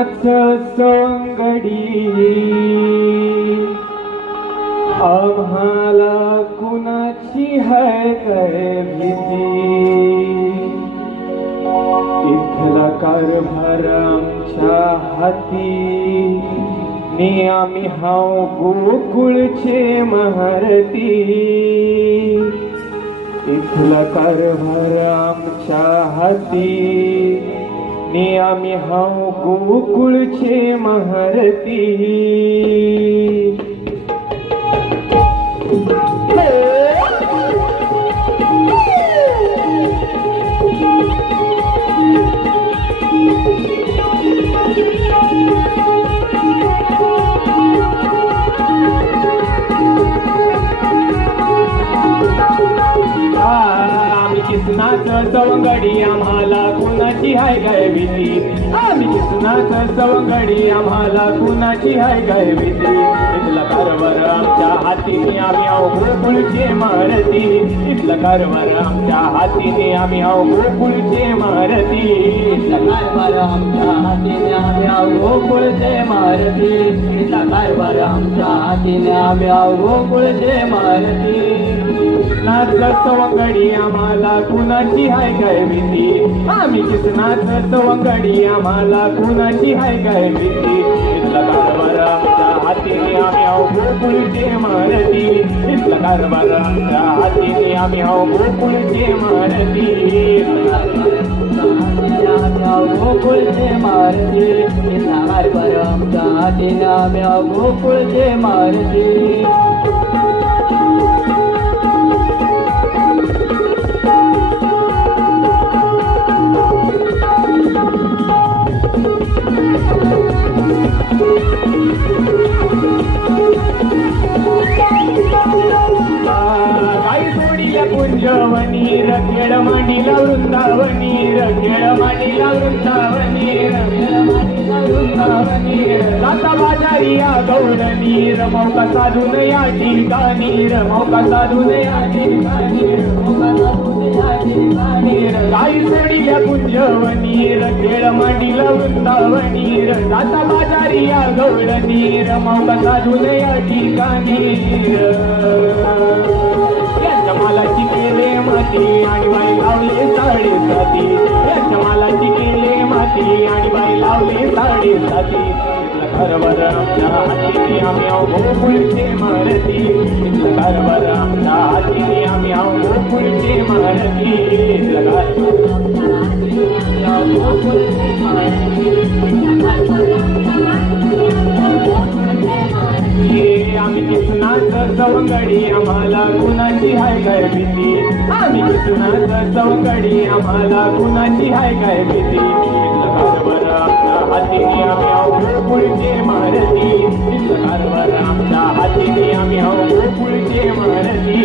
कृष्णाच सोंगडी आम्हाला कुणाची है काय भीती इथला कारभार आमच्या हाती नि आम्ही हाव गोकुळचे महारती इथला कारभार आमच्या हाती नि आम्ही हाव गोकुळचे महारती कृष्णाच सवंगडी आम्हाला कुणाची हाय काय भीती आम्ही कृष्णाच सवंगडी आम्हाला कुणाची हाय काय भीती इथला कारभार आमच्या हातीने आम्ही आहो गोकुळचे महारती इथला कारभार आमच्या हातीने आम्ही आहो गोकुळचे महारती इथला कारभार आमच्या हातीने आम्ही आहो गोकुळचे महारती इथला कारभार आमच्या हातीने आम्ही आहो गोकुळचे महारती नाच सवंगडी आम्हाला कुणाची हाय काय भीती आम्ही कृष्णाच सवंगडी आम्हाला कुणाची हाय काय भीती इथला कारभार आमच्या हातीने आम्ही आहो गोकुळचे महारती इथला कारभार आमच्या हातीने आम्ही आहो गोकुळचे महारती गोकुळचे महारती इथला कारभार आमच्या हातीने आम्ही आहो गोकुळचे महारती कुंजवनी रखेळ मांडीला वृंदावनी रखेळ मांडीला वृंदावनी लाता बाजारी या गौडनी रमौ का साधून या ठिकाणी रमौ का साधून या ठिकाणी गाई सोडील्या कुंजवनी रखेळ मांडीला वृंदावनी लाता बाजारी या गौडनी रमौ का साधून या ठिकाणी मालाची केले माती आणि बाई लावले साडेसाती मालाची केले माती आणि बाई लावले साडेसाती कारभार आमच्या हातीने आम्ही आहो गोकुळचे महारती इथला कारभार आमच्या हातीने आम्ही आहो गोकुळचे महारती आम्ही कृष्णाच सवंगडी आम्हाला कुणाची हाय काय भीती आम्ही कृष्णाच सवंगडी आम्हाला कुणाची हाय काय भीती इथला कारभार आमच्या हातीने आम्ही आहो गोकुळचे महारती इथला कारभार आमच्या हातीने आम्ही आहो गोकुळचे महारती